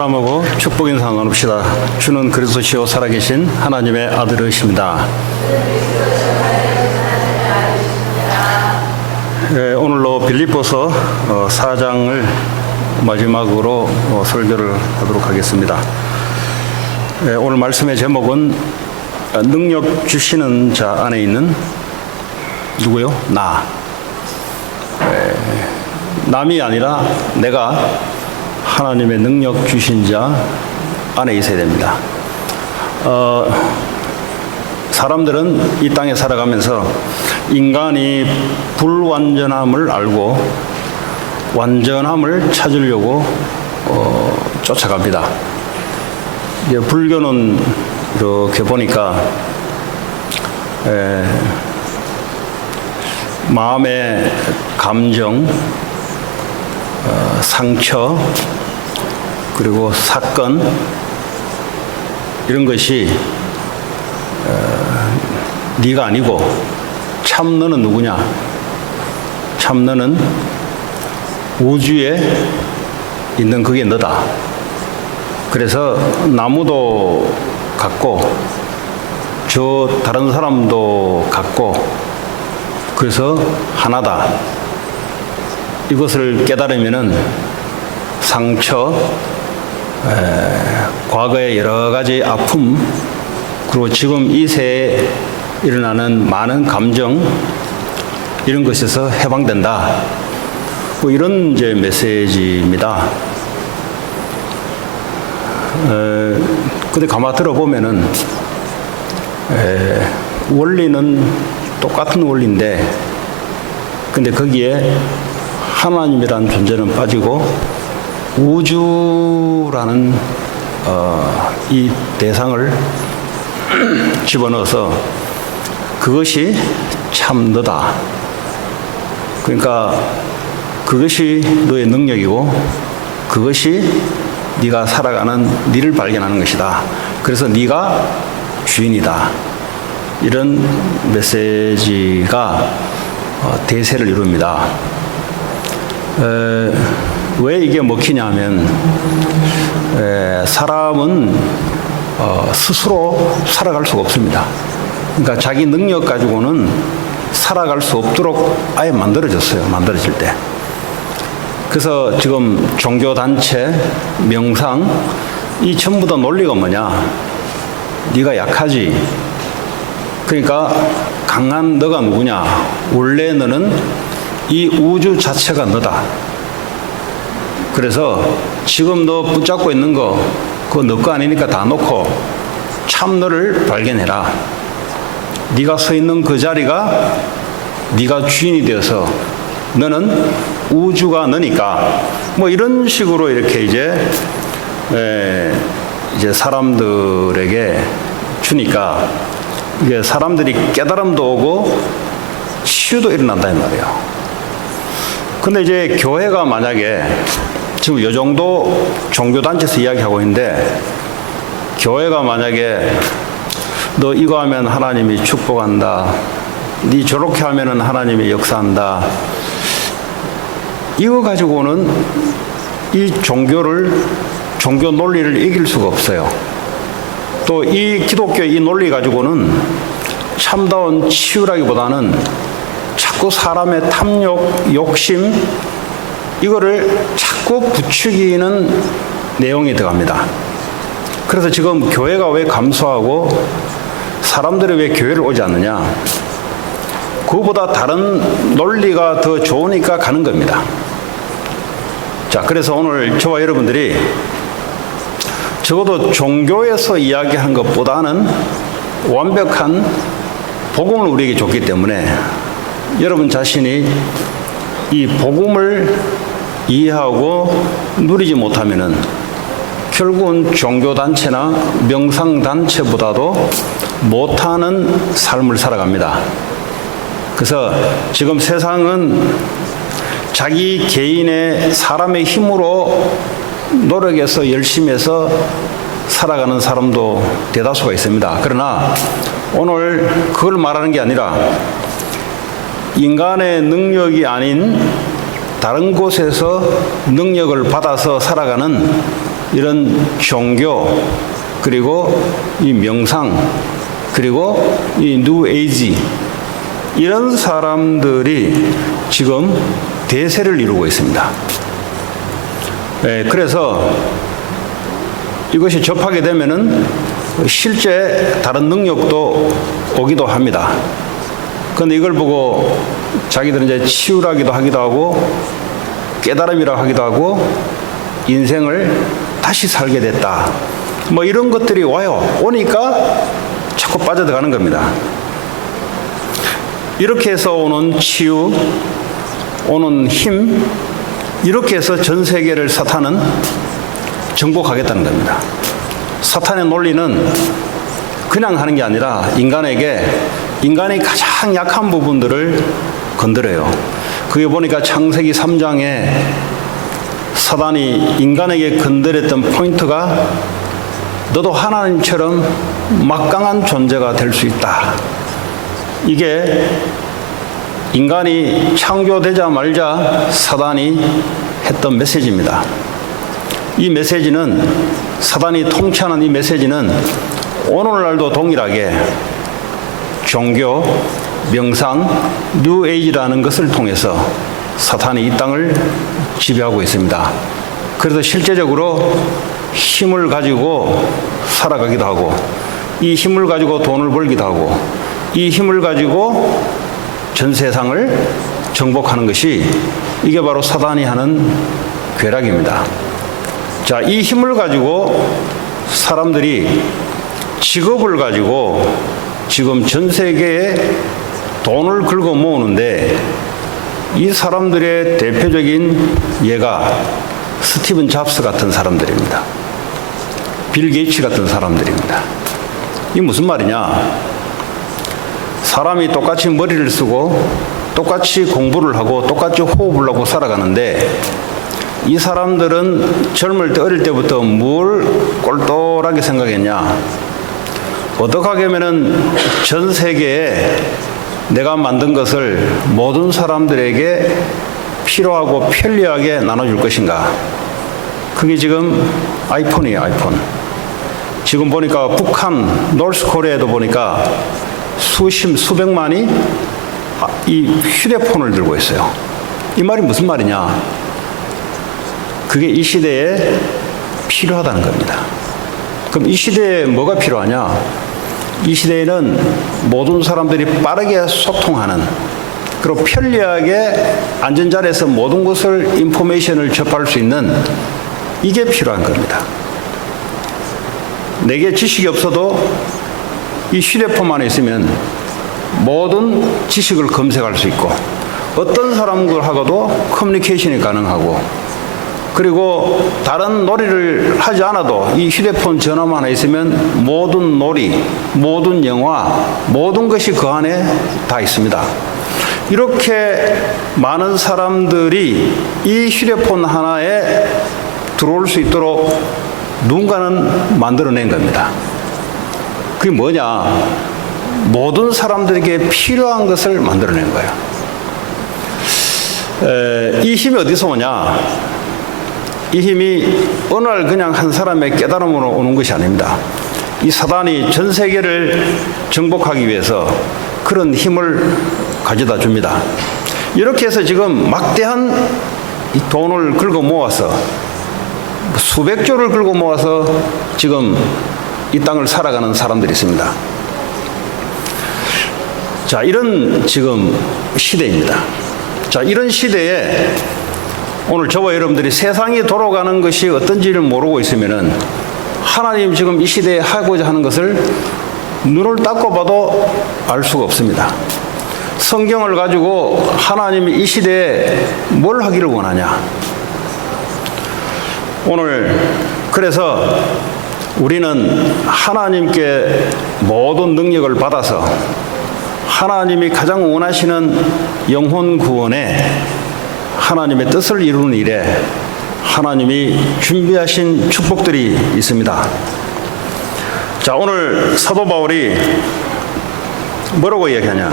사람하고 축복 인사 나눕시다. 주는 그리스도시요 살아계신 하나님의 아들이십니다. 오늘로 빌립보서 4장을 마지막으로 설교를 하도록 하겠습니다. 오늘 말씀의 제목은 능력 주시는 자 안에 있는 누구요? 남이 아니라 내가 하나님의 능력 주신 자 안에 있어야 됩니다. 사람들은 이 땅에 살아가면서 인간이 불완전함을 알고 완전함을 찾으려고 쫓아갑니다. 이제 불교는 이렇게 보니까 마음의 감정, 상처, 그리고 사건, 이런 것이 네가 아니고 참 너는 누구냐? 참 너는 우주에 있는 그게 너다. 그래서 나무도 같고 저 다른 사람도 같고 그래서 하나다. 이것을 깨달으면은 상처, 과거의 여러 가지 아픔, 그리고 지금 이 세에 일어나는 많은 감정, 이런 것에서 해방된다. 뭐 이런 이제 메시지입니다. 근데 가만 들어보면은 원리는 똑같은 원리인데, 근데 거기에 하나님이라는 존재는 빠지고 우주라는 이 대상을 집어넣어서 그것이 참 너다. 그러니까 그것이 너의 능력이고 그것이 네가 살아가는 네를 발견하는 것이다. 그래서 네가 주인이다. 이런 메시지가 대세를 이룹니다. 왜 이게 먹히냐면 사람은 스스로 살아갈 수가 없습니다. 그러니까 자기 능력 가지고는 살아갈 수 없도록 아예 만들어졌어요. 만들어질 때. 그래서 지금 종교단체, 명상, 이 전부 다 논리가 뭐냐? 네가 약하지. 그러니까 강한 너가 누구냐? 원래 너는 이 우주 자체가 너다. 그래서 지금 너 붙잡고 있는 거 그거 너 거 아니니까 다 놓고 참 너를 발견해라. 네가 서 있는 그 자리가 네가 주인이 되어서 너는 우주가 너니까, 뭐 이런 식으로 이렇게 이제 사람들에게 주니까 이게 사람들이 깨달음도 오고 치유도 일어난다 이 말이에요. 근데 이제 교회가 만약에 지금 이 정도 종교단체에서 이야기하고 있는데, 교회가 만약에 너 이거 하면 하나님이 축복한다, 네 저렇게 하면은 하나님이 역사한다, 이거 가지고는 이 종교 논리를 이길 수가 없어요. 또 이 기독교 이 논리 가지고는 참다운 치유라기보다는 자꾸 사람의 탐욕, 욕심, 이거를 자꾸 부추기는 내용이 들어갑니다. 그래서 지금 교회가 왜 감소하고 사람들이 왜 교회를 오지 않느냐? 그거보다 다른 논리가 더 좋으니까 가는 겁니다. 자, 그래서 오늘 저와 여러분들이 적어도 종교에서 이야기하는 것보다는 완벽한 복음을 우리에게 줬기 때문에 여러분 자신이 이 복음을 이해하고 누리지 못하면은 결국은 종교단체나 명상단체보다도 못하는 삶을 살아갑니다. 그래서 지금 세상은 자기 개인의 사람의 힘으로 노력해서 열심히 해서 살아가는 사람도 대다수가 있습니다. 그러나 오늘 그걸 말하는 게 아니라 인간의 능력이 아닌 다른 곳에서 능력을 받아서 살아가는 이런 종교, 그리고 이 명상, 그리고 이 뉴에이지, 이런 사람들이 지금 대세를 이루고 있습니다. 그래서 이것이 접하게 되면은 실제 다른 능력도 오기도 합니다. 그런데 이걸 보고 자기들은 이제 치유라기도 하기도 하고 깨달음이라 하기도 하고 인생을 다시 살게 됐다. 뭐 이런 것들이 와요. 오니까 자꾸 빠져들어가는 겁니다. 이렇게 해서 오는 치유, 오는 힘, 이렇게 해서 전 세계를 사탄은 정복하겠다는 겁니다. 사탄의 논리는 그냥 하는 게 아니라 인간의 가장 약한 부분들을 건드려요. 그게 보니까 창세기 3장에 사단이 인간에게 건드렸던 포인트가 너도 하나님처럼 막강한 존재가 될 수 있다. 이게 인간이 창조되자마자 사단이 했던 메시지입니다. 이 메시지는, 사단이 통치하는 이 메시지는 오늘날도 동일하게 종교, 명상, 뉴에이지라는 것을 통해서 사탄이 이 땅을 지배하고 있습니다. 그래서 실제적으로 힘을 가지고 살아가기도 하고, 이 힘을 가지고 돈을 벌기도 하고, 이 힘을 가지고 전 세상을 정복하는 것이, 이게 바로 사단이 하는 괴락입니다. 자, 이 힘을 가지고 사람들이 직업을 가지고 지금 전 세계에 돈을 긁어 모으는데, 이 사람들의 대표적인 예가 스티븐 잡스 같은 사람들입니다. 빌 게이츠 같은 사람들입니다. 이게 무슨 말이냐? 사람이 똑같이 머리를 쓰고 똑같이 공부를 하고 똑같이 호흡을 하고 살아가는데, 이 사람들은 젊을 때, 어릴 때부터 뭘 꼴똘하게 생각했냐? 어떻게 하면은 전 세계에 내가 만든 것을 모든 사람들에게 필요하고 편리하게 나눠줄 것인가? 그게 지금 아이폰이에요, 아이폰. 지금 보니까 북한, 노스코리아에도 보니까 수백만이 이 휴대폰을 들고 있어요. 이 말이 무슨 말이냐? 그게 이 시대에 필요하다는 겁니다. 그럼 이 시대에 뭐가 필요하냐? 이 시대에는 모든 사람들이 빠르게 소통하는, 그리고 편리하게 안전자리에서 모든 것을 인포메이션을 접할 수 있는, 이게 필요한 겁니다. 내게 지식이 없어도 이 휴대폰만 있으면 모든 지식을 검색할 수 있고, 어떤 사람들하고도 커뮤니케이션이 가능하고, 그리고 다른 놀이를 하지 않아도 이 휴대폰 전화만 하나 있으면 모든 놀이, 모든 영화, 모든 것이 그 안에 다 있습니다. 이렇게 많은 사람들이 이 휴대폰 하나에 들어올 수 있도록 누군가는 만들어낸 겁니다. 그게 뭐냐? 모든 사람들에게 필요한 것을 만들어낸 거예요. 이 힘이 어디서 오냐? 이 힘이 어느 날 그냥 한 사람의 깨달음으로 오는 것이 아닙니다. 이 사단이 전 세계를 정복하기 위해서 그런 힘을 가져다 줍니다. 이렇게 해서 지금 막대한 이 돈을 긁어 모아서, 수백조를 긁어 모아서 지금 이 땅을 살아가는 사람들이 있습니다. 자, 이런 지금 시대입니다. 자, 이런 시대에 오늘 저와 여러분들이 세상이 돌아가는 것이 어떤지를 모르고 있으면은, 하나님 지금 이 시대에 하고자 하는 것을 눈을 닦고 봐도 알 수가 없습니다. 성경을 가지고 하나님이 이 시대에 뭘 하기를 원하냐? 오늘 그래서 우리는 하나님께 모든 능력을 받아서 하나님이 가장 원하시는 영혼 구원에 하나님의 뜻을 이루는 일에 하나님이 준비하신 축복들이 있습니다. 자, 오늘 사도 바울이 뭐라고 이야기하냐?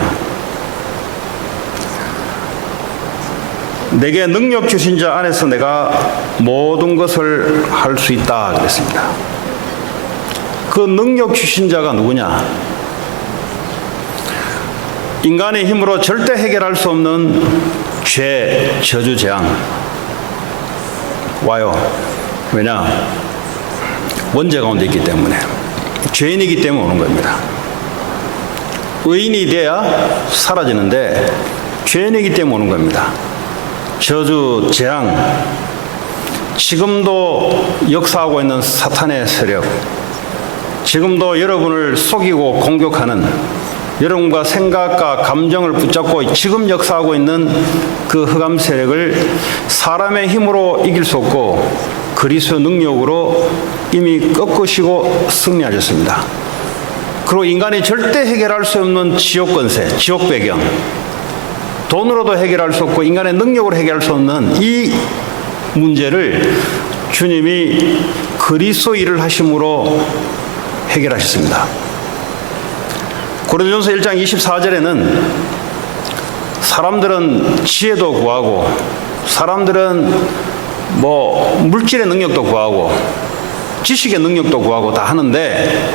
내게 능력 주신 자 안에서 내가 모든 것을 할 수 있다 그랬습니다. 그 능력 주신 자가 누구냐? 인간의 힘으로 절대 해결할 수 없는 죄, 저주, 재앙 와요. 왜냐? 원죄 가운데 있기 때문에, 죄인이기 때문에 오는 겁니다. 의인이 돼야 사라지는데 죄인이기 때문에 오는 겁니다. 저주, 재앙, 지금도 역사하고 있는 사탄의 세력, 지금도 여러분을 속이고 공격하는, 여러분과 생각과 감정을 붙잡고 지금 역사하고 있는 그 흑암 세력을 사람의 힘으로 이길 수 없고 그리스도의 능력으로 이미 꺾으시고 승리하셨습니다. 그리고 인간이 절대 해결할 수 없는 지옥 권세, 지옥 배경, 돈으로도 해결할 수 없고 인간의 능력으로 해결할 수 없는 이 문제를 주님이 그리스도 일을 하심으로 해결하셨습니다. 고린도전서 1장 24절에는 사람들은 지혜도 구하고 사람들은 물질의 능력도 구하고 지식의 능력도 구하고 다 하는데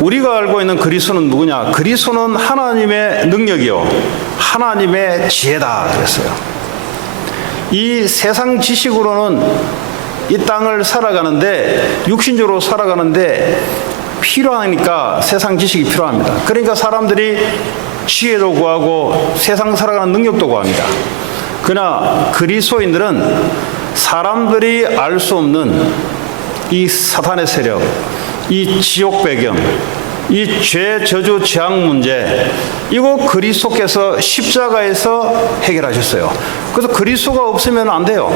우리가 알고 있는 그리스도는 누구냐? 그리스도는 하나님의 능력이요 하나님의 지혜다 그랬어요. 이 세상 지식으로는 이 땅을 살아가는데 육신적으로 살아가는데 필요하니까 세상 지식이 필요합니다. 그러니까 사람들이 지혜도 구하고 세상 살아가는 능력도 구합니다. 그러나 그리스도인들은 사람들이 알 수 없는 이 사탄의 세력, 이 지옥 배경, 이 죄, 저주, 재앙 문제, 이거 그리스도께서 십자가에서 해결하셨어요. 그래서 그리스도가 없으면 안 돼요.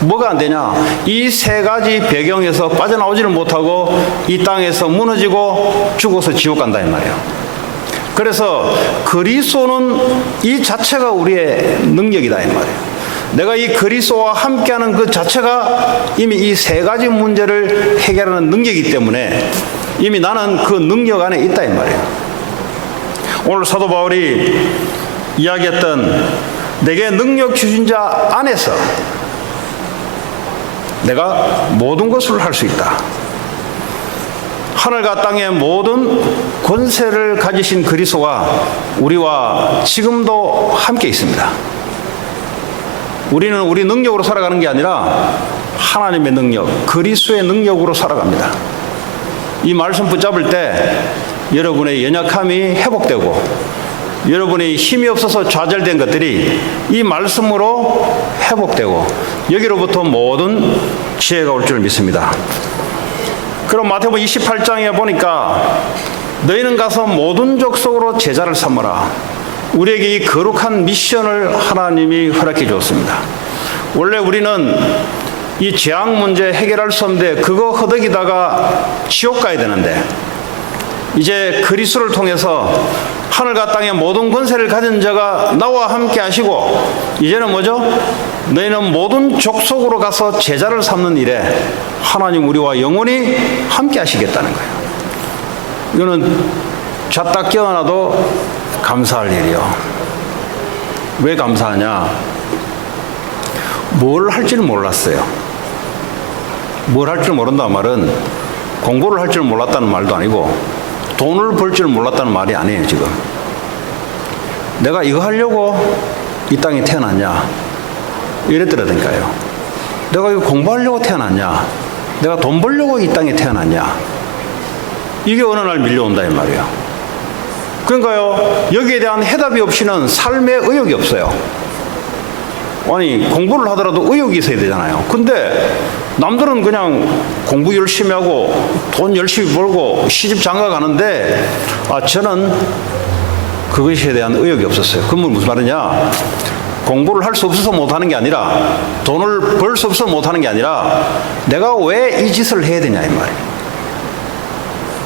뭐가 안 되냐? 이 세 가지 배경에서 빠져나오지를 못하고 이 땅에서 무너지고 죽어서 지옥 간다 이 말이에요. 그래서 그리스도는 이 자체가 우리의 능력이다 이 말이에요. 내가 이 그리스도와 함께하는 그 자체가 이미 이 세 가지 문제를 해결하는 능력이기 때문에 이미 나는 그 능력 안에 있다 이 말이에요. 오늘 사도 바울이 이야기했던 내게 능력 주신 자 안에서 내가 모든 것을 할 수 있다. 하늘과 땅의 모든 권세를 가지신 그리스도가 우리와 지금도 함께 있습니다. 우리는 우리 능력으로 살아가는 게 아니라 하나님의 능력, 그리스도의 능력으로 살아갑니다. 이 말씀 붙잡을 때 여러분의 연약함이 회복되고 여러분의 힘이 없어서 좌절된 것들이 이 말씀으로 회복되고 여기로부터 모든 지혜가 올 줄 믿습니다. 그럼 마태복음 28장에 보니까 너희는 가서 모든 족속으로 제자를 삼으라. 우리에게 이 거룩한 미션을 하나님이 허락해 주었습니다. 원래 우리는 이 재앙 문제 해결할 수 없는데 그거 허덕이다가 지옥 가야 되는데 이제 그리스도를 통해서 하늘과 땅의 모든 권세를 가진 자가 나와 함께 하시고 이제는 뭐죠? 너희는 모든 족속으로 가서 제자를 삼는 일에 하나님 우리와 영원히 함께 하시겠다는 거예요. 이거는 잤다 깨어나도 감사할 일이요. 왜 감사하냐? 뭘 할 줄 몰랐어요. 뭘 할 줄 모른다는 말은 공부를 할 줄 몰랐다는 말도 아니고 돈을 벌 줄 몰랐다는 말이 아니에요. 지금 내가 이거 하려고 이 땅에 태어났냐 이랬더라니까요. 내가 이거 공부하려고 태어났냐, 내가 돈 벌려고 이 땅에 태어났냐, 이게 어느 날 밀려온다 이 말이에요. 그러니까요, 여기에 대한 해답이 없이는 삶에 의욕이 없어요. 아니, 공부를 하더라도 의욕이 있어야 되잖아요. 근데 남들은 그냥 공부 열심히 하고 돈 열심히 벌고 시집 장가 가는데 저는 그것에 대한 의욕이 없었어요. 그건 무슨 말이냐? 공부를 할 수 없어서 못하는 게 아니라 돈을 벌 수 없어서 못하는 게 아니라 내가 왜 이 짓을 해야 되냐 이 말이에요.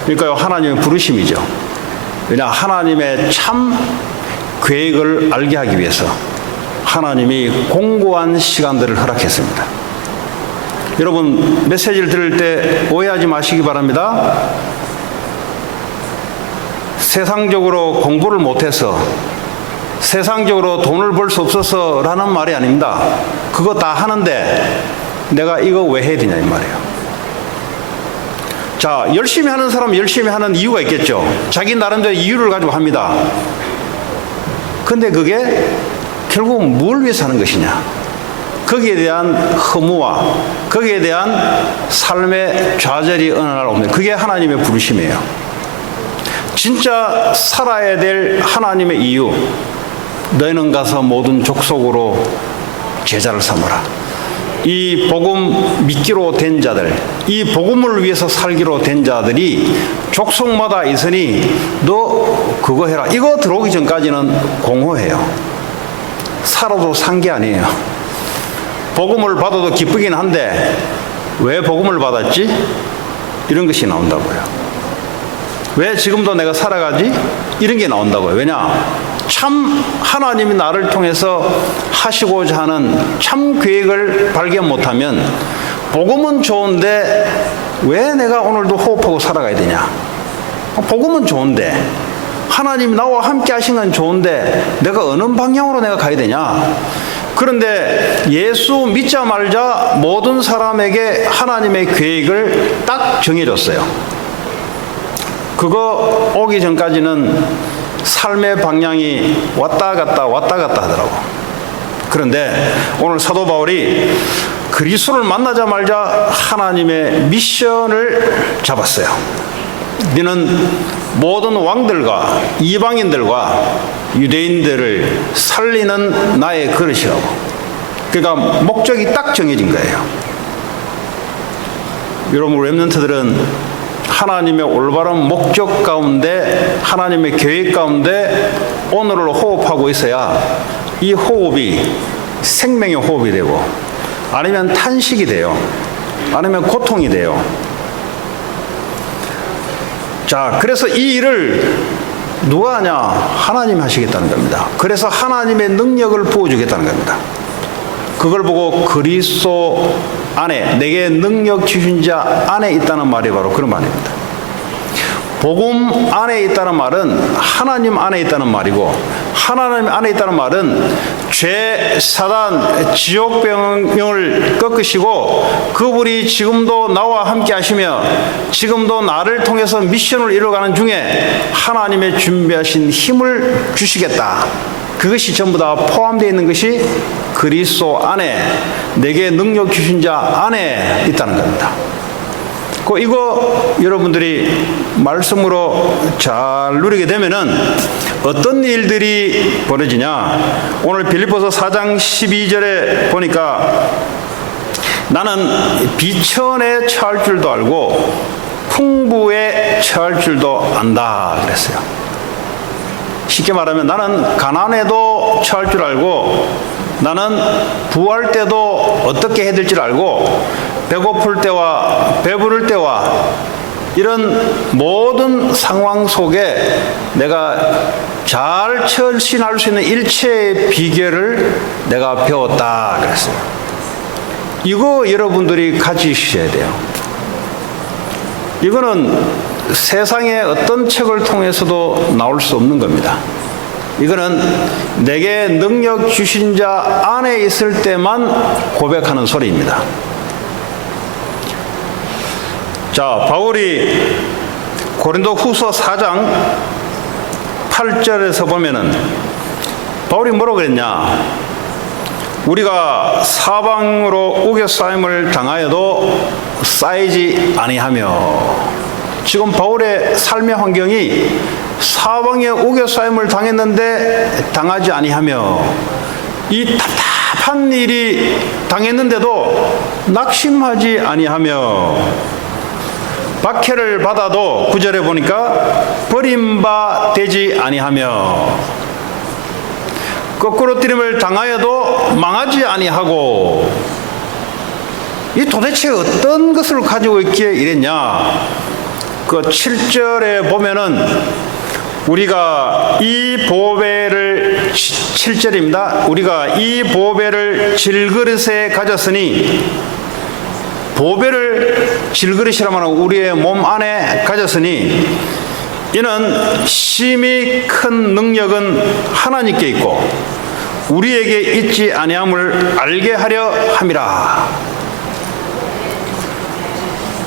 그러니까요, 하나님의 부르심이죠. 왜냐, 하나님의 참 계획을 알게 하기 위해서 하나님이 공고한 시간들을 허락했습니다. 여러분, 메시지를 들을 때 오해하지 마시기 바랍니다. 세상적으로 공부를 못해서 세상적으로 돈을 벌 수 없어서라는 말이 아닙니다. 그거 다 하는데 내가 이거 왜 해야 되냐 이 말이에요. 자, 열심히 하는 사람은 열심히 하는 이유가 있겠죠. 자기 나름대로 이유를 가지고 합니다. 근데 그게 결국 뭘 위해서 하는 것이냐? 거기에 대한 허무와 거기에 대한 삶의 좌절이 어느 날 오면 그게 하나님의 부르심이에요. 진짜 살아야 될 하나님의 이유, 너희는 가서 모든 족속으로 제자를 삼으라. 이 복음 믿기로 된 자들, 이 복음을 위해서 살기로 된 자들이 족속마다 있으니 너 그거 해라. 이거 들어오기 전까지는 공허해요. 살아도 산 게 아니에요. 복음을 받아도 기쁘긴 한데 왜 복음을 받았지? 이런 것이 나온다고요. 왜 지금도 내가 살아가지? 이런 게 나온다고요. 왜냐? 참 하나님이 나를 통해서 하시고자 하는 참 계획을 발견 못하면 복음은 좋은데 왜 내가 오늘도 호흡하고 살아가야 되냐? 복음은 좋은데 하나님이 나와 함께 하신 건 좋은데 내가 어느 방향으로 내가 가야 되냐? 그런데 예수 믿자 말자 모든 사람에게 하나님의 계획을 딱 정해줬어요. 그거 오기 전까지는 삶의 방향이 왔다 갔다 하더라고. 그런데 오늘 사도 바울이 그리스도를 만나자 말자 하나님의 미션을 잡았어요. 너는 모든 왕들과 이방인들과 유대인들을 살리는 나의 그릇이라고. 그러니까 목적이 딱 정해진 거예요. 여러분 렘넌트들은 하나님의 올바른 목적 가운데 하나님의 계획 가운데 오늘을 호흡하고 있어야 이 호흡이 생명의 호흡이 되고 아니면 탄식이 돼요. 아니면 고통이 돼요. 자, 그래서 이 일을 누가 하냐? 하나님이 하시겠다는 겁니다. 그래서 하나님의 능력을 부어주겠다는 겁니다. 그걸 보고 그리스도 안에 내게 능력 주신 자 안에 있다는 말이 바로 그런 말입니다. 복음 안에 있다는 말은 하나님 안에 있다는 말이고 하나님 안에 있다는 말은 죄, 사단, 지옥병을 꺾으시고 그분이 지금도 나와 함께 하시며 지금도 나를 통해서 미션을 이루어가는 중에 하나님의 준비하신 힘을 주시겠다. 그것이 전부 다 포함되어 있는 것이 그리스도 안에 내게 능력 주신 자 안에 있다는 겁니다. 이거 여러분들이 말씀으로 잘 누리게 되면은 어떤 일들이 벌어지냐? 오늘 빌립보서 4장 12절에 보니까 나는 비천에 처할 줄도 알고 풍부에 처할 줄도 안다 그랬어요. 쉽게 말하면 나는 가난에도 처할 줄 알고 나는 부할 때도 어떻게 해야 될지 알고 배고플 때와 배부를 때와 이런 모든 상황 속에 내가 잘 처신할 수 있는 일체의 비결을 내가 배웠다 그랬어요. 이거 여러분들이 가지셔야 돼요. 이거는 세상의 어떤 책을 통해서도 나올 수 없는 겁니다. 이거는 내게 능력 주신 자 안에 있을 때만 고백하는 소리입니다. 자, 바울이 고린도 후서 4장 8절에서 보면은 바울이 뭐라고 그랬냐? 우리가 사방으로 우겨싸임을 당하여도 쌓이지 아니하며. 지금 바울의 삶의 환경이 사방에 우겨싸임을 당했는데 당하지 아니하며 이 답답한 일이 당했는데도 낙심하지 아니하며 박해를 받아도 9절에 보니까 버림바 되지 아니하며 거꾸로 뜨림을 당하여도 망하지 아니하고. 이 도대체 어떤 것을 가지고 있기에 이랬냐? 그 7절에 보면은 우리가 이 보배를 7절입니다. 우리가 이 보배를 질그릇에 가졌으니 보배를 질그릇이라면 우리의 몸 안에 가졌으니 이는 심히 큰 능력은 하나님께 있고 우리에게 있지 아니함을 알게 하려 함이라.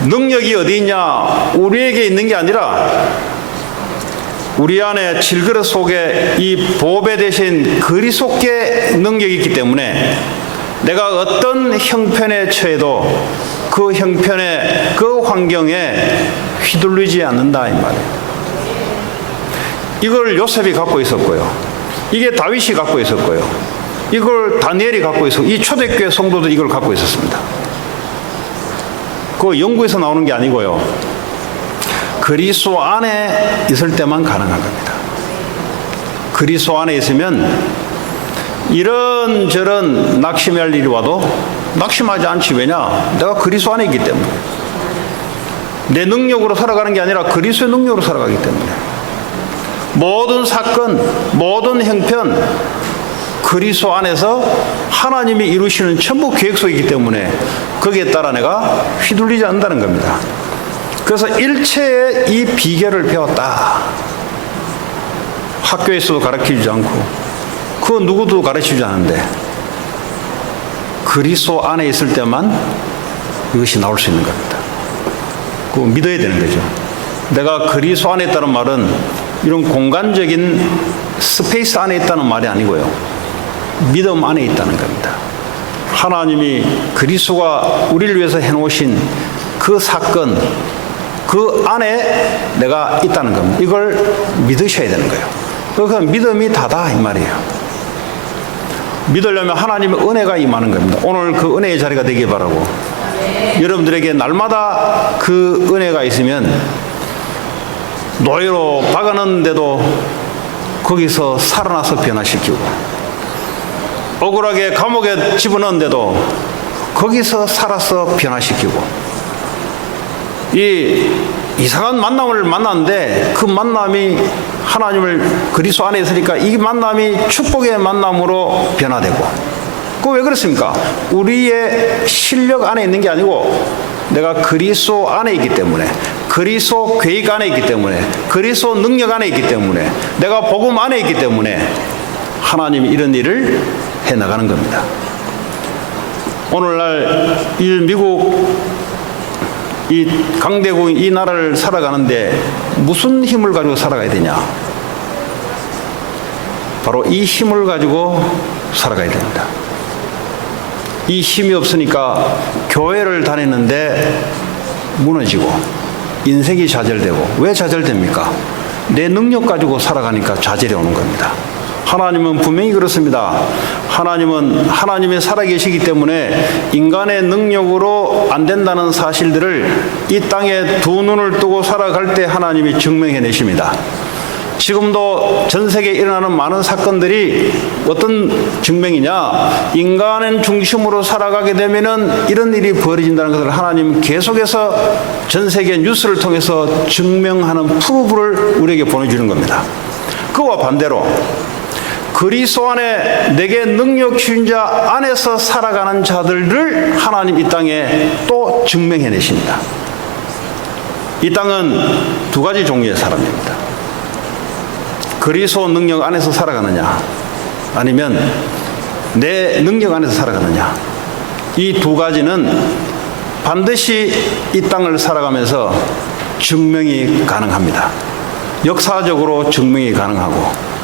능력이 어디 있냐? 우리에게 있는 게 아니라 우리 안에 질그릇 속에 이 보배 대신 그리스도께 능력이 있기 때문에 내가 어떤 형편에 처해도 그 형편에 그 환경에 휘둘리지 않는다 이 말이에요. 이걸 요셉이 갖고 있었고요. 이게 다윗이 갖고 있었고요. 이걸 다니엘이 갖고 있었고 이 초대교회 성도들이 이걸 갖고 있었습니다. 그 연구에서 나오는 게 아니고요. 그리스도 안에 있을 때만 가능한 겁니다. 그리스도 안에 있으면 이런저런 낙심할 일이 와도 낙심하지 않지. 왜냐? 내가 그리스도 안에 있기 때문에. 내 능력으로 살아가는 게 아니라 그리스도의 능력으로 살아가기 때문에. 모든 사건, 모든 형편, 그리스도 안에서 하나님이 이루시는 전부 계획속이기 때문에 거기에 따라 내가 휘둘리지 않는다는 겁니다. 그래서 일체의 이 비결을 배웠다. 학교에서도 가르쳐주지 않고 그 누구도 가르쳐주지 않는데 그리스도 안에 있을 때만 이것이 나올 수 있는 겁니다. 그거 믿어야 되는 거죠. 내가 그리스도 안에 있다는 말은 이런 공간적인 스페이스 안에 있다는 말이 아니고요. 믿음 안에 있다는 겁니다. 하나님이 그리스도가 우리를 위해서 해놓으신 그 사건, 그 안에 내가 있다는 겁니다. 이걸 믿으셔야 되는 거예요. 그러니까 믿음이 다다 이 말이에요. 믿으려면 하나님의 은혜가 임하는 겁니다. 오늘 그 은혜의 자리가 되길 바라고 여러분들에게 날마다 그 은혜가 있으면 노예로 박아넣는데도 거기서 살아나서 변화시키고 억울하게 감옥에 집어넣는데도 거기서 살아서 변화시키고 이 이상한 만남을 만났는데 그 만남이 하나님을 그리스도 안에 있으니까 이 만남이 축복의 만남으로 변화되고 그거 왜 그렇습니까? 우리의 실력 안에 있는 게 아니고 내가 그리스도 안에 있기 때문에 그리스도 계획 안에 있기 때문에 그리스도 능력 안에 있기 때문에 내가 복음 안에 있기 때문에 하나님이 이런 일을 해나가는 겁니다. 오늘날 이 미국 이 강대국 이 나라를 살아가는데 무슨 힘을 가지고 살아가야 되냐? 바로 이 힘을 가지고 살아가야 됩니다. 이 힘이 없으니까 교회를 다니는데 무너지고 인생이 좌절되고 왜 좌절됩니까? 내 능력 가지고 살아가니까 좌절이 오는 겁니다. 하나님은 분명히 그렇습니다. 하나님은 하나님이 살아계시기 때문에 인간의 능력으로 안 된다는 사실들을 이 땅에 두 눈을 뜨고 살아갈 때 하나님이 증명해내십니다. 지금도 전 세계에 일어나는 많은 사건들이 어떤 증명이냐? 인간의 중심으로 살아가게 되면은 이런 일이 벌어진다는 것을 하나님 계속해서 전 세계 뉴스를 통해서 증명하는 프루프를 우리에게 보내주는 겁니다. 그와 반대로 그리스도 안에 내게 능력 주신 자 안에서 살아가는 자들을 하나님 이 땅에 또 증명해내십니다. 이 땅은 두 가지 종류의 사람입니다. 그리스도 능력 안에서 살아가느냐 아니면 내 능력 안에서 살아가느냐 이 두 가지는 반드시 이 땅을 살아가면서 증명이 가능합니다. 역사적으로 증명이 가능하고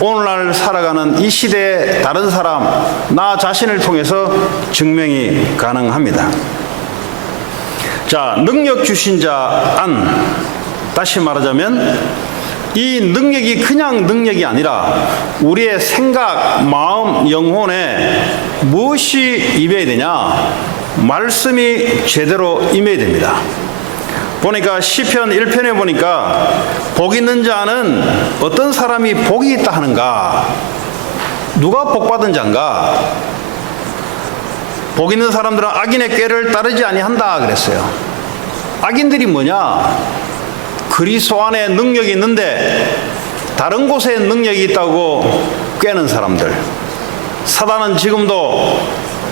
오늘날 살아가는 이 시대의 다른 사람, 나 자신을 통해서 증명이 가능합니다. 자, 능력 주신 자 안, 다시 말하자면 이 능력이 그냥 능력이 아니라 우리의 생각, 마음, 영혼에 무엇이 임해야 되냐? 말씀이 제대로 임해야 됩니다. 보니까 시편 1편에 보니까 복 있는 자는 어떤 사람이 복이 있다 하는가? 누가 복 받은 자인가? 복 있는 사람들은 악인의 꾀를 따르지 아니한다 그랬어요. 악인들이 뭐냐? 그리스도 안에 능력이 있는데 다른 곳에 능력이 있다고 꾀는 사람들. 사단은 지금도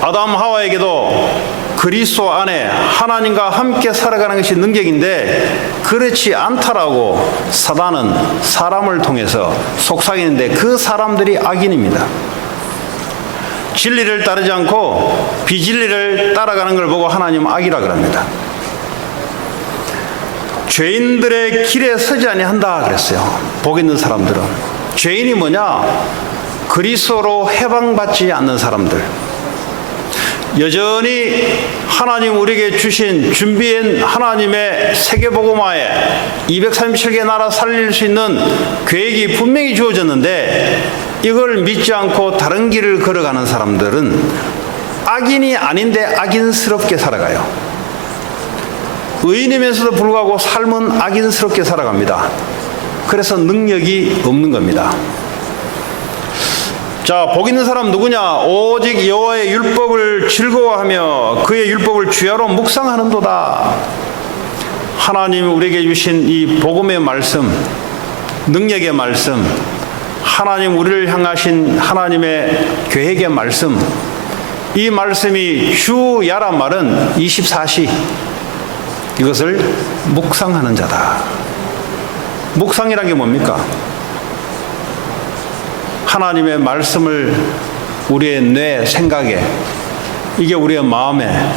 아담 하와에게도 그리스도 안에 하나님과 함께 살아가는 것이 능력인데 그렇지 않다라고 사단은 사람을 통해서 속삭이는데 그 사람들이 악인입니다. 진리를 따르지 않고 비진리를 따라가는 걸 보고 하나님은 악이라 그럽니다. 죄인들의 길에 서지 아니한다 그랬어요. 복 있는 사람들은. 죄인이 뭐냐? 그리스도로 해방받지 않는 사람들. 여전히 하나님 우리에게 주신 준비한 하나님의 세계복음화에 237개 나라 살릴 수 있는 계획이 분명히 주어졌는데 이걸 믿지 않고 다른 길을 걸어가는 사람들은 악인이 아닌데 악인스럽게 살아가요. 의인이면서도 불구하고 삶은 악인스럽게 살아갑니다. 그래서 능력이 없는 겁니다. 자, 복 있는 사람 누구냐? 오직 여호와의 율법을 즐거워하며 그의 율법을 주야로 묵상하는도다. 하나님 우리에게 주신 이 복음의 말씀, 능력의 말씀, 하나님 우리를 향하신 하나님의 계획의 말씀, 이 말씀이 주야란 말은 24시 이것을 묵상하는 자다. 묵상이란 게 뭡니까? 하나님의 말씀을 우리의 뇌, 생각에, 이게 우리의 마음에,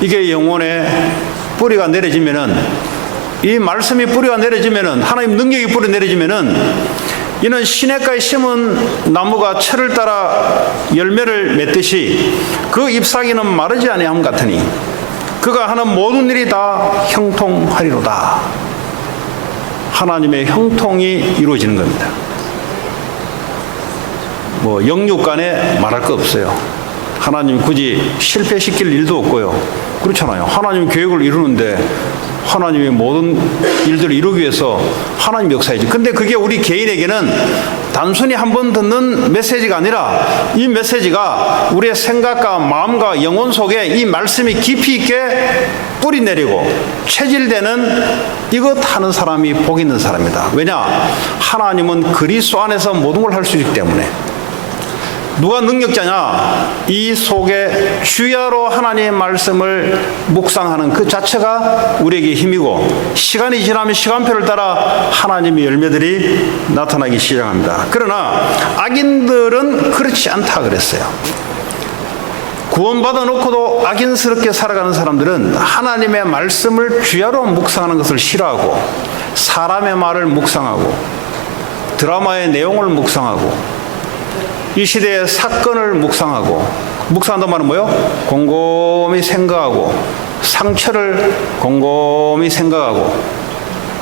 이게 영혼에 뿌리가 내려지면은, 이 말씀이 뿌리가 내려지면은, 하나님 능력이 뿌리 내려지면은, 이는 시냇가에 심은 나무가 철을 따라 열매를 맺듯이 그 잎사귀는 마르지 아니함 같으니 그가 하는 모든 일이 다 형통하리로다. 하나님의 형통이 이루어지는 겁니다. 뭐 영육 간에 말할 거 없어요. 하나님 굳이 실패시킬 일도 없고요. 그렇잖아요. 하나님 계획을 이루는데 하나님의 모든 일들을 이루기 위해서 하나님 역사이지. 근데 그게 우리 개인에게는 단순히 한 번 듣는 메시지가 아니라 이 메시지가 우리의 생각과 마음과 영혼 속에 이 말씀이 깊이 있게 뿌리 내리고 체질되는 이것 하는 사람이 복 있는 사람이다. 왜냐? 하나님은 그리스도 안에서 모든 걸 할 수 있기 때문에. 누가 능력자냐? 이 속에 주야로 하나님의 말씀을 묵상하는 그 자체가 우리에게 힘이고 시간이 지나면 시간표를 따라 하나님의 열매들이 나타나기 시작합니다. 그러나 악인들은 그렇지 않다 그랬어요. 구원받아 놓고도 악인스럽게 살아가는 사람들은 하나님의 말씀을 주야로 묵상하는 것을 싫어하고 사람의 말을 묵상하고 드라마의 내용을 묵상하고 이 시대의 사건을 묵상하고, 묵상한단 말은 뭐예요? 곰곰이 생각하고 상처를 곰곰이 생각하고.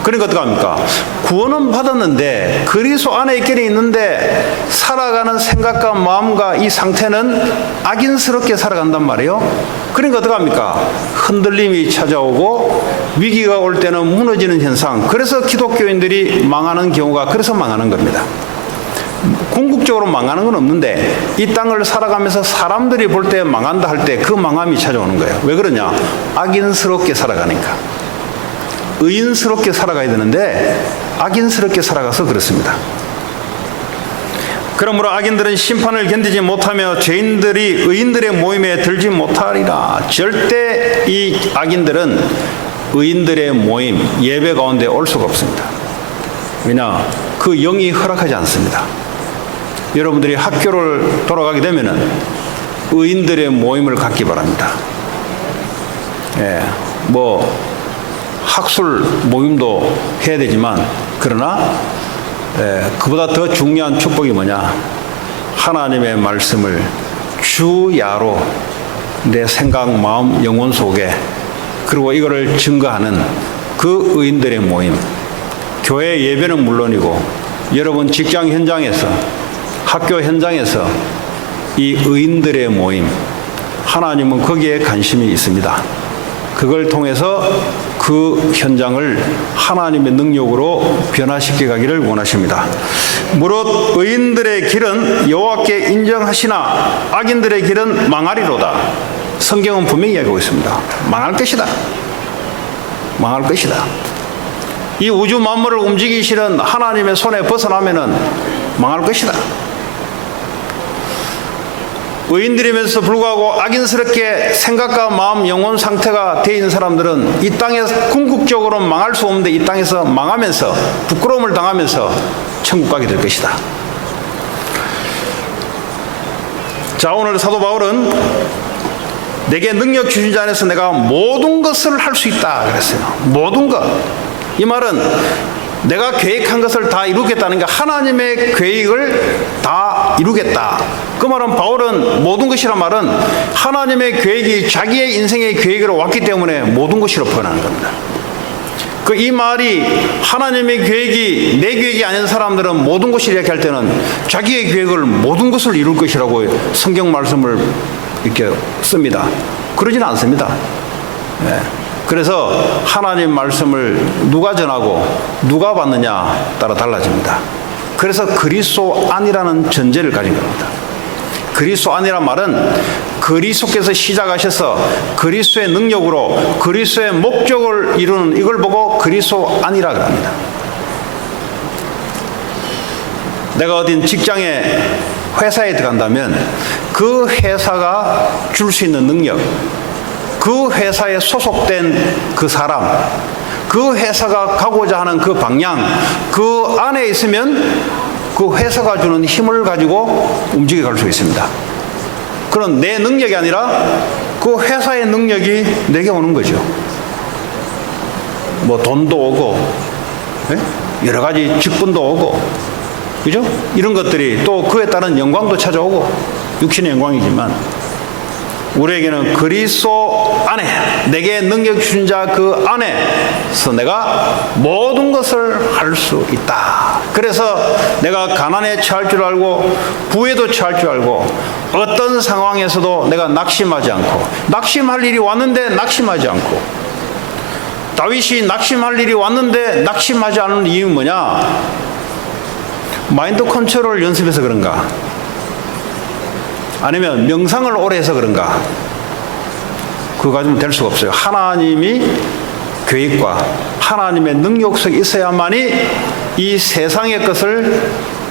그러니까 어떡합니까? 구원은 받았는데 그리스도 안에 있기는 있는데 살아가는 생각과 마음과 이 상태는 악인스럽게 살아간단 말이에요. 그러니까 어떡합니까? 흔들림이 찾아오고 위기가 올 때는 무너지는 현상. 그래서 기독교인들이 망하는 경우가 그래서 망하는 겁니다. 궁극적으로 망하는 건 없는데 이 땅을 살아가면서 사람들이 볼 때 망한다 할 때 그 망함이 찾아오는 거예요. 왜 그러냐? 악인스럽게 살아가니까. 의인스럽게 살아가야 되는데 악인스럽게 살아가서 그렇습니다. 그러므로 악인들은 심판을 견디지 못하며 죄인들이 의인들의 모임에 들지 못하리라. 절대 이 악인들은 의인들의 모임, 예배 가운데 올 수가 없습니다. 왜냐? 그 영이 허락하지 않습니다. 여러분들이 학교를 돌아가게 되면은 의인들의 모임을 갖기 바랍니다. 예, 뭐 학술 모임도 해야 되지만 그러나 그보다 더 중요한 축복이 뭐냐? 하나님의 말씀을 주야로 내 생각, 마음, 영혼 속에 그리고 이거를 증거하는 그 의인들의 모임. 교회 예배는 물론이고 여러분 직장 현장에서 학교 현장에서 이 의인들의 모임 하나님은 거기에 관심이 있습니다. 그걸 통해서 그 현장을 하나님의 능력으로 변화시켜 가기를 원하십니다. 무릇 의인들의 길은 여호와께 인정하시나 악인들의 길은 망하리로다. 성경은 분명히 이야기하고 있습니다. 망할 것이다. 망할 것이다. 이 우주 만물을 움직이시는 하나님의 손에 벗어나면은 망할 것이다. 의인들이면서 불구하고 악인스럽게 생각과 마음, 영혼 상태가 되어 있는 사람들은 이 땅에서 궁극적으로 망할 수 없는데 이 땅에서 망하면서 부끄러움을 당하면서 천국 가게 될 것이다. 자, 오늘 사도 바울은 내게 능력 주신 자 안에서 내가 모든 것을 할 수 있다 그랬어요. 모든 것. 이 말은 내가 계획한 것을 다 이루겠다는 게 하나님의 계획을 다 이루겠다. 그 말은 바울은 모든 것이란 말은 하나님의 계획이 자기의 인생의 계획으로 왔기 때문에 모든 것이로 표현하는 겁니다. 이 말이 하나님의 계획이 내 계획이 아닌 사람들은 모든 것을 이야기할 때는 자기의 계획을 모든 것을 이룰 것이라고 성경 말씀을 이렇게 씁니다. 그러지는 않습니다. 네. 그래서 하나님 말씀을 누가 전하고 누가 받느냐 따라 달라집니다. 그래서 그리스도 안이라는 전제를 가진 겁니다. 그리스도 안이란 말은 그리스도께서 시작하셔서 그리스도의 능력으로 그리스도의 목적을 이루는 이걸 보고 그리스도 안이라고 합니다. 내가 어딘 직장에 회사에 들어간다면 그 회사가 줄 수 있는 능력, 그 회사에 소속된 그 사람, 그 회사가 가고자 하는 그 방향, 그 안에 있으면 그 회사가 주는 힘을 가지고 움직여 갈 수 있습니다. 그런 내 능력이 아니라 그 회사의 능력이 내게 오는 거죠. 뭐 돈도 오고, 여러 가지 직분도 오고, 그죠? 이런 것들이 또 그에 따른 영광도 찾아오고, 육신의 영광이지만, 우리에게는 그리스도 안에 내게 능력 주신 자 그 안에서 내가 모든 것을 할 수 있다. 그래서 내가 가난에 처할 줄 알고 부에도 처할 줄 알고 어떤 상황에서도 내가 낙심하지 않고 낙심할 일이 왔는데 낙심하지 않고 다윗이 낙심할 일이 왔는데 낙심하지 않는 이유는 뭐냐? 마인드 컨트롤 연습해서 그런가? 아니면 명상을 오래 해서 그런가? 그거 가지면 될 수가 없어요. 하나님이 계획과 하나님의 능력 속에 있어야만이 이 세상의 것을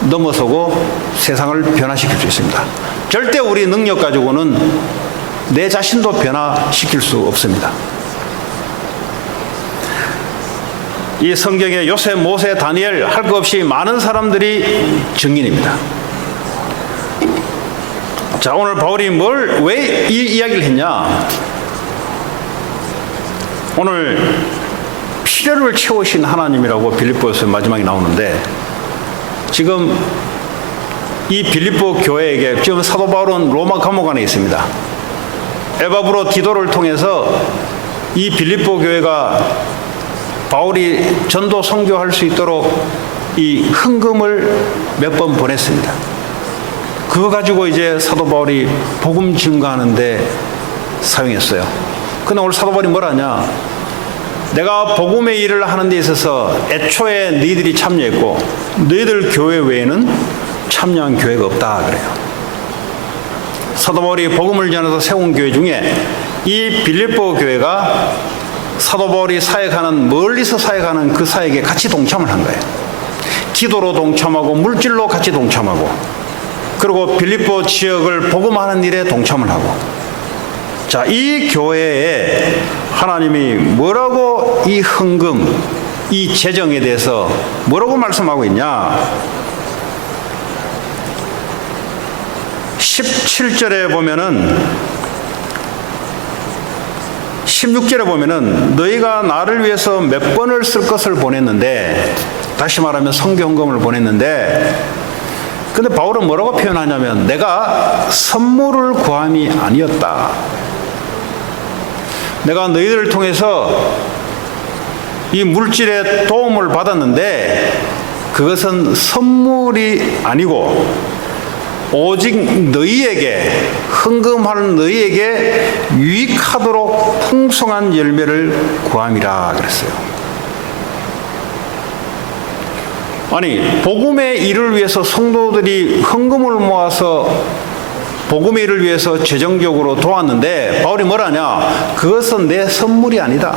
넘어서고 세상을 변화시킬 수 있습니다. 절대 우리 능력 가지고는 내 자신도 변화시킬 수 없습니다. 이 성경에 요셉, 모세, 다니엘 할 것 없이 많은 사람들이 증인입니다. 자, 오늘 바울이 왜 이 이야기를 했냐? 오늘 필요를 채우신 하나님이라고 빌립보에서 마지막에 나오는데 지금 이 빌립보 교회에게 지금 사도 바울은 로마 감옥 안에 있습니다. 에바브로 디도를 통해서 이 빌립보 교회가 바울이 전도 선교할 수 있도록 이 헌금을 몇 번 보냈습니다. 그거 가지고 이제 사도 바울이 복음 증거하는데 사용했어요. 근데 오늘 사도 바울이 뭐라냐? 내가 복음의 일을 하는 데 있어서 애초에 너희들이 참여했고 너희들 교회 외에는 참여한 교회가 없다 그래요. 사도 바울이 복음을 전해서 세운 교회 중에 이 빌립보 교회가 사도 바울이 사역하는 멀리서 사역하는 그 사역에 같이 동참을 한 거예요. 기도로 동참하고 물질로 같이 동참하고 그리고 빌립보 지역을 복음하는 일에 동참을 하고 자, 이 교회에 하나님이 뭐라고 이 헌금, 이 재정에 대해서 뭐라고 말씀하고 있냐? 17절에 보면은 16절에 보면은 너희가 나를 위해서 몇 번을 쓸 것을 보냈는데 다시 말하면 성경헌금을 보냈는데 근데 바울은 뭐라고 표현하냐면 내가 선물을 구함이 아니었다. 내가 너희들을 통해서 이 물질의 도움을 받았는데 그것은 선물이 아니고 오직 너희에게 헌금하는 너희에게 유익하도록 풍성한 열매를 구함이라 그랬어요. 아니 복음의 일을 위해서 성도들이 헌금을 모아서 복음의 일을 위해서 재정적으로 도왔는데 바울이 뭐라냐? 그것은 내 선물이 아니다.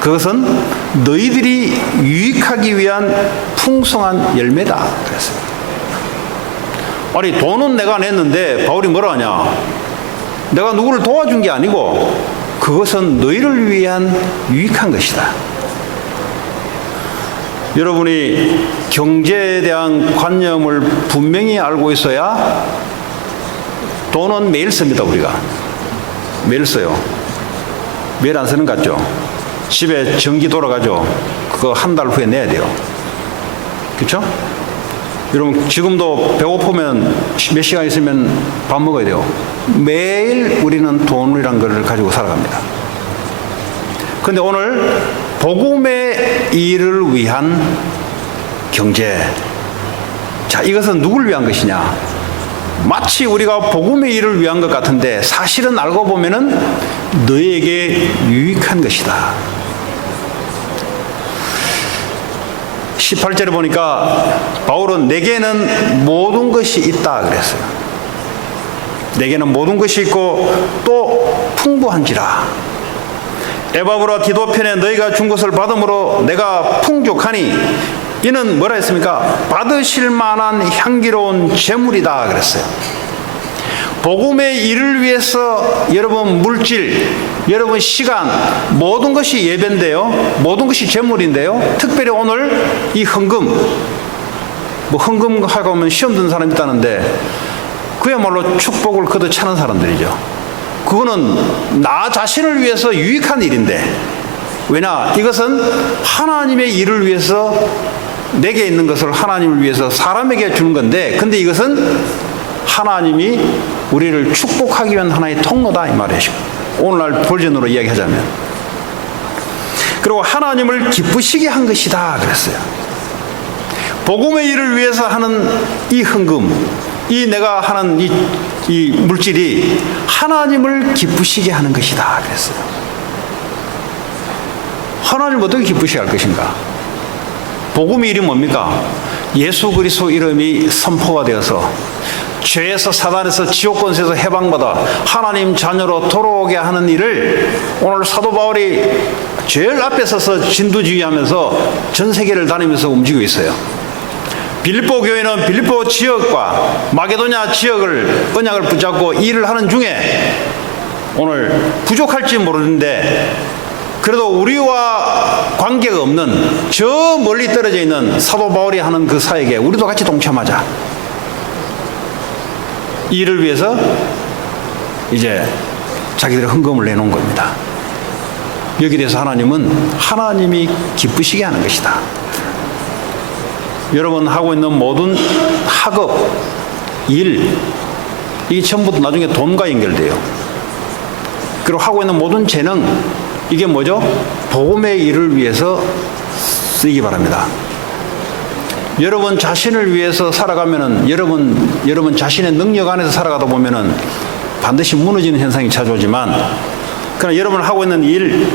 그것은 너희들이 유익하기 위한 풍성한 열매다 그랬어요. 아니 돈은 내가 냈는데 바울이 뭐라 하냐? 내가 누구를 도와준 게 아니고 그것은 너희를 위한 유익한 것이다. 여러분이 경제에 대한 관념을 분명히 알고 있어야 돈은 매일 씁니다. 우리가 매일 써요. 매일 안 쓰는 것 같죠? 집에 전기 돌아가죠? 그거 한 달 후에 내야 돼요. 그렇죠? 여러분 지금도 배고프면 몇 시간 있으면 밥 먹어야 돼요. 매일 우리는 돈이란 것을 가지고 살아갑니다. 그런데 오늘 복음의 일을 위한 경제, 자, 이것은 누굴 위한 것이냐? 마치 우리가 복음의 일을 위한 것 같은데 사실은 알고 보면은 너에게 유익한 것이다. 18절에 보니까 바울은 내게는 모든 것이 있다 그랬어요. 내게는 모든 것이 있고 또 풍부한지라. 에바브라 디도 편에 너희가 준 것을 받음으로 내가 풍족하니 이는 뭐라 했습니까? 받으실 만한 향기로운 재물이다 그랬어요. 복음의 일을 위해서 여러분 물질, 여러분 시간, 모든 것이 예배인데요, 모든 것이 재물인데요, 특별히 오늘 이 헌금, 뭐 헌금하고 하면 시험 든 사람이 있다는데 그야말로 축복을 걷어차는 사람들이죠. 그거는 나 자신을 위해서 유익한 일인데, 왜냐? 이것은 하나님의 일을 위해서 내게 있는 것을 하나님을 위해서 사람에게 주는 건데, 근데 이것은 하나님이 우리를 축복하기 위한 하나의 통로다 이 말이죠. 오늘날 버전으로 이야기하자면. 그리고 하나님을 기쁘시게 한 것이다 그랬어요. 복음의 일을 위해서 하는 이 헌금, 이 내가 하는 이 물질이 하나님을 기쁘시게 하는 것이다 그랬어요. 하나님을 어떻게 기쁘시게 할 것인가? 복음의 일이 뭡니까? 예수 그리스도 이름이 선포가 되어서 죄에서 사단에서 지옥 권세에서 해방받아 하나님 자녀로 돌아오게 하는 일을 오늘 사도 바울이 제일 앞에 서서 진두지휘하면서 전 세계를 다니면서 움직이고 있어요. 빌립보 교회는 빌립보 지역과 마게도냐 지역을 언약을 붙잡고 일을 하는 중에 오늘 부족할지 모르는데 그래도 우리와 관계가 없는 저 멀리 떨어져 있는 사도 바울이 하는 그 사역에 우리도 같이 동참하자. 이 일을 위해서 이제 자기들의 헌금을 내놓은 겁니다. 여기에 대해서 하나님은 하나님이 기쁘시게 하는 것이다. 여러분 하고 있는 모든 학업, 일, 이게 전부 나중에 돈과 연결돼요. 그리고 하고 있는 모든 재능, 이게 뭐죠? 복음의 일을 위해서 쓰기 바랍니다. 여러분 자신을 위해서 살아가면은 여러분 자신의 능력 안에서 살아가다 보면은 반드시 무너지는 현상이 찾아오지만, 그러나 여러분 하고 있는 일,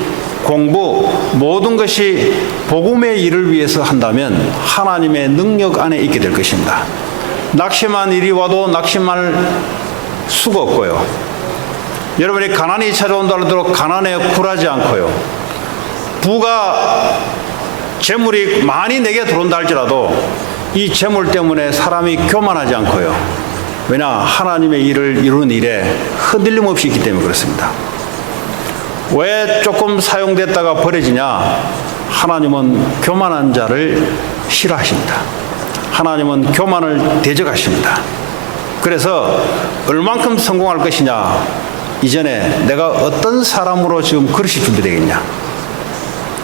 공부, 모든 것이 복음의 일을 위해서 한다면 하나님의 능력 안에 있게 될 것입니다. 낙심한 일이 와도 낙심할 수가 없고요. 여러분이 가난이 찾아온다 하더라도 가난에 굴하지 않고요. 부가 재물이 많이 내게 들어온다 할지라도 이 재물 때문에 사람이 교만하지 않고요. 왜냐? 하나님의 일을 이루는 일에 흔들림 없이 있기 때문에 그렇습니다. 왜 조금 사용됐다가 버려지냐? 하나님은 교만한 자를 싫어하십니다. 하나님은 교만을 대적하십니다. 그래서 얼만큼 성공할 것이냐? 이전에 내가 어떤 사람으로 지금 그릇이 준비되겠냐?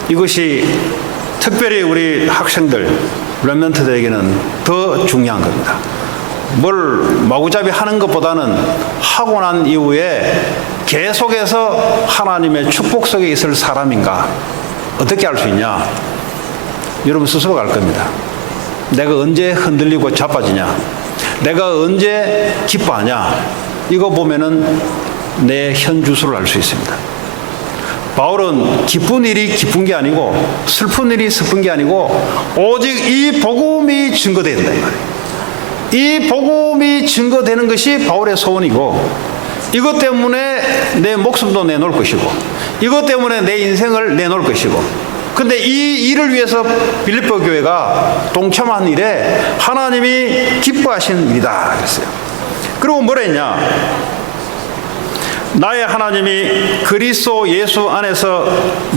이것이 특별히 우리 학생들, 렘넌트들에게는 더 중요한 겁니다. 뭘 마구잡이 하는 것보다는 하고 난 이후에 계속해서 하나님의 축복 속에 있을 사람인가? 어떻게 알 수 있냐? 여러분 스스로가 알 겁니다. 내가 언제 흔들리고 자빠지냐? 내가 언제 기뻐하냐? 이거 보면은 내 현주소를 알 수 있습니다. 바울은 기쁜 일이 기쁜 게 아니고 슬픈 일이 슬픈 게 아니고 오직 이 복음이 증거되어야 된다 이 말이에요. 이 복음이 증거되는 것이 바울의 소원이고, 이것 때문에 내 목숨도 내놓을 것이고, 이것 때문에 내 인생을 내놓을 것이고, 근데 이 일을 위해서 빌립보 교회가 동참한 일에 하나님이 기뻐하시는 일이다 그랬어요. 그리고 뭐라 했냐? 나의 하나님이 그리스도 예수 안에서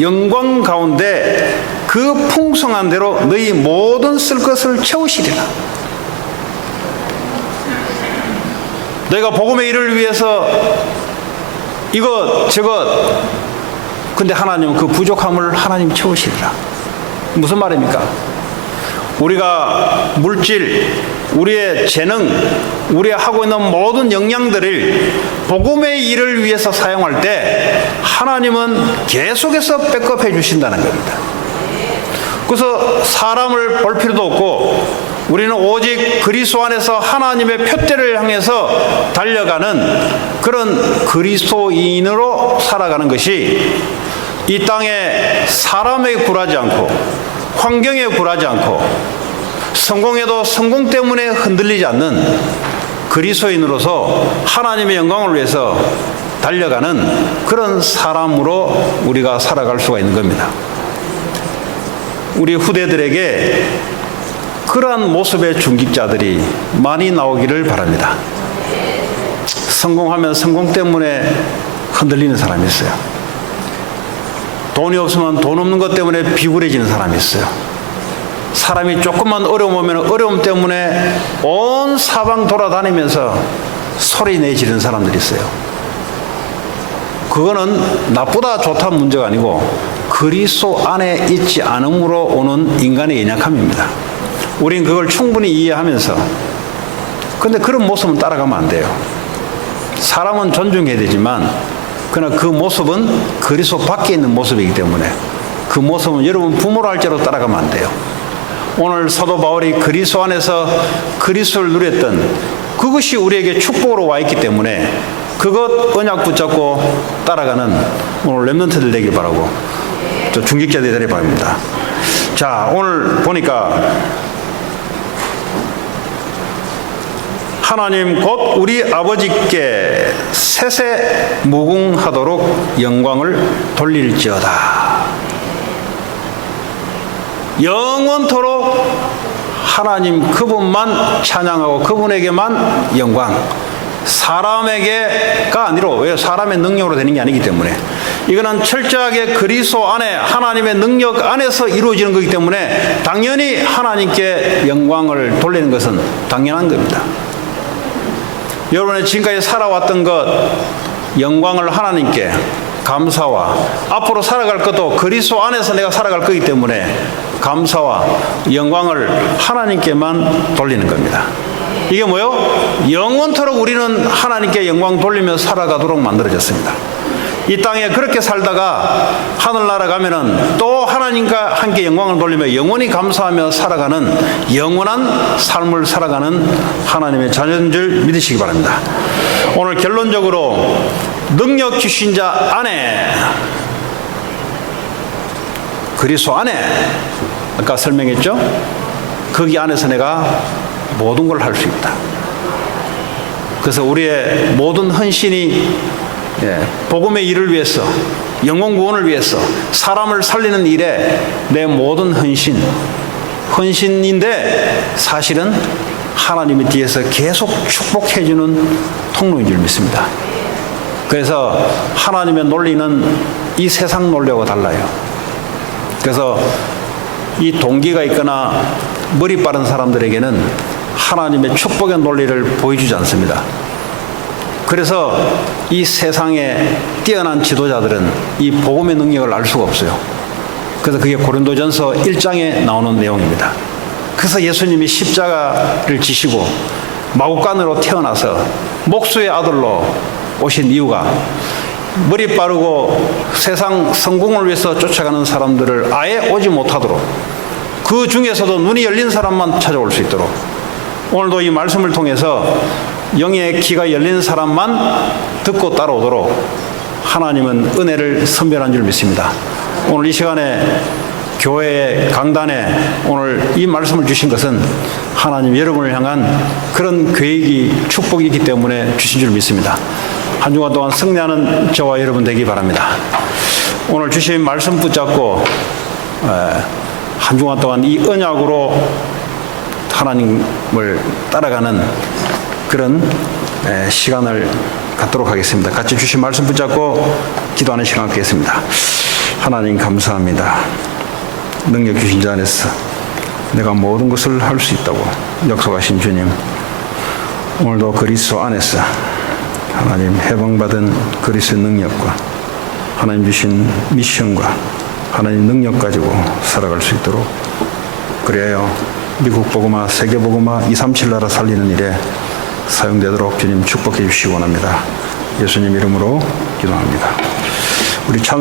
영광 가운데 그 풍성한 대로 너희 모든 쓸 것을 채우시리라. 너희가 복음의 일을 위해서 이것 저것, 근데 하나님은 그 부족함을 하나님 채우시리라. 무슨 말입니까? 우리가 물질, 우리의 재능, 우리가 하고 있는 모든 역량들을 복음의 일을 위해서 사용할 때 하나님은 계속해서 백업해 주신다는 겁니다. 그래서 사람을 볼 필요도 없고 우리는 오직 그리스도 안에서 하나님의 표대를 향해서 달려가는 그런 그리스도인으로 살아가는 것이 이 땅에 사람에게 굴하지 않고 환경에 굴하지 않고 성공해도 성공 때문에 흔들리지 않는 그리스도인으로서 하나님의 영광을 위해서 달려가는 그런 사람으로 우리가 살아갈 수가 있는 겁니다. 우리 후대들에게 그러한 모습의 중직자들이 많이 나오기를 바랍니다. 성공하면 성공 때문에 흔들리는 사람이 있어요. 돈이 없으면 돈 없는 것 때문에 비굴해지는 사람이 있어요. 사람이 조금만 어려움 오면 어려움 때문에 온 사방 돌아다니면서 소리 내지르는 사람들이 있어요. 그거는 나쁘다 좋다 문제가 아니고 그리스도 안에 있지 않음으로 오는 인간의 연약함입니다. 우린 그걸 충분히 이해하면서, 근데 그런 모습은 따라가면 안 돼요. 사람은 존중해야 되지만 그러나 그 모습은 그리스도 밖에 있는 모습이기 때문에 그 모습은 여러분 부모로 할지라도 따라가면 안 돼요. 오늘 사도 바울이 그리스도 안에서 그리스도를 누렸던 그것이 우리에게 축복으로 와 있기 때문에 그것 언약 붙잡고 따라가는 오늘 렘넌트들 되길 바라고 저 중직자들이 되길 바랍니다. 자, 오늘 보니까 하나님 곧 우리 아버지께 세세 무궁하도록 영광을 돌릴지어다. 영원토록 하나님 그분만 찬양하고 그분에게만 영광. 사람에게가 아니라, 왜 사람의 능력으로 되는 게 아니기 때문에 이거는 철저하게 그리스도 안에 하나님의 능력 안에서 이루어지는 거기 때문에 당연히 하나님께 영광을 돌리는 것은 당연한 겁니다. 여러분의 지금까지 살아왔던 것 영광을 하나님께 감사와 앞으로 살아갈 것도 그리스도 안에서 내가 살아갈 거기 때문에 감사와 영광을 하나님께만 돌리는 겁니다. 이게 뭐요? 영원토록 우리는 하나님께 영광 돌리며 살아가도록 만들어졌습니다. 이 땅에 그렇게 살다가 하늘나라 가면은 또 하나님과 함께 영광을 돌리며 영원히 감사하며 살아가는 영원한 삶을 살아가는 하나님의 자녀인 줄 믿으시기 바랍니다. 오늘 결론적으로 능력 주신 자 안에, 그리스도 안에, 아까 설명했죠? 거기 안에서 내가 모든 걸 할 수 있다. 그래서 우리의 모든 헌신이 복음의 일을 위해서, 영혼 구원을 위해서, 사람을 살리는 일에 내 모든 헌신인데 사실은 하나님이 뒤에서 계속 축복해주는 통로인 줄 믿습니다. 그래서 하나님의 논리는 이 세상 논리하고 달라요. 그래서 이 동기가 있거나 머리 빠른 사람들에게는 하나님의 축복의 논리를 보여주지 않습니다. 그래서 이 세상에 뛰어난 지도자들은 이 복음의 능력을 알 수가 없어요. 그래서 그게 고린도전서 1장에 나오는 내용입니다. 그래서 예수님이 십자가를 지시고 마구간으로 태어나서 목수의 아들로 오신 이유가 머리 빠르고 세상 성공을 위해서 쫓아가는 사람들을 아예 오지 못하도록, 그 중에서도 눈이 열린 사람만 찾아올 수 있도록, 오늘도 이 말씀을 통해서 영의 귀가 열린 사람만 듣고 따라오도록 하나님은 은혜를 선별한 줄 믿습니다. 오늘 이 시간에 교회의 강단에 오늘 이 말씀을 주신 것은 하나님 여러분을 향한 그런 계획이, 축복이 있기 때문에 주신 줄 믿습니다. 한 주간 동안 승리하는 저와 여러분 되기 바랍니다. 오늘 주신 말씀 붙잡고 한 주간 동안 이 언약으로 하나님을 따라가는 그런 시간을 갖도록 하겠습니다. 같이 주신 말씀 붙잡고 기도하는 시간 갖겠습니다. 하나님 감사합니다. 능력 주신 자 안에서 내가 모든 것을 할 수 있다고 약속하신 주님, 오늘도 그리스도 안에서 하나님 해방받은 그리스도의 능력과 하나님 주신 미션과 하나님 능력 가지고 살아갈 수 있도록, 그래야 미국 복음화, 세계 복음화, 237 나라 살리는 일에 사용되도록 주님 축복해 주시기 원합니다. 예수님 이름으로 기도합니다. 우리 찬송